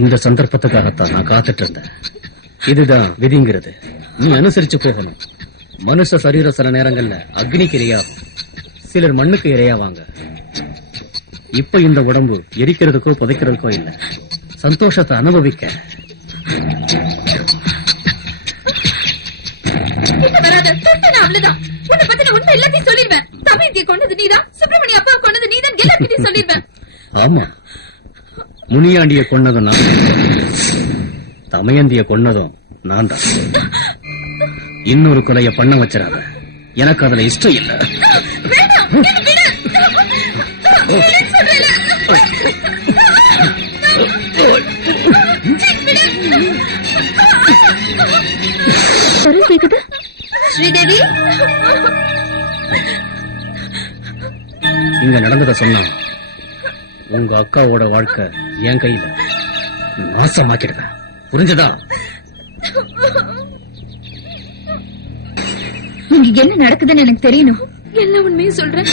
இந்த சந்தர்ப்பத்துக்காகத்தான் நான் காத்துட்டு இருந்தேன். இதுதான் விதிங்கிறது. நீ அனுசரிச்சு போகணும். மனுஷ சரீரம் சில நேரங்கள்ல அக்னிக்கு இரையாகும், சிலர் மண்ணுக்கு இரையாவாங்க. இப்ப இந்த உடம்பு எரிக்கிறதுக்கோ புதைக்கிறதுக்கோ இல்ல, சந்தோஷத்தை அனுபவிக்க. ஆமா, முனியாண்டிய கொன்னதும் நான், தமயந்திய கொன்னதும் நான் தான். இன்னொரு கொலைய பண்ண வச்சிடாத, எனக்கு அதுல இஷ்டம் இல்ல. ஸ்ரீதேவி, இங்க நடந்ததை சொன்னா உங்க அக்காவோட வாழ்க்கை என் கையில, நாசமாக்கிடுவேன். புரிஞ்சதா? இங்க என்ன நடக்குதுன்னு எனக்கு தெரியணும். எல்லா உண்மையும் சொல்றேன்.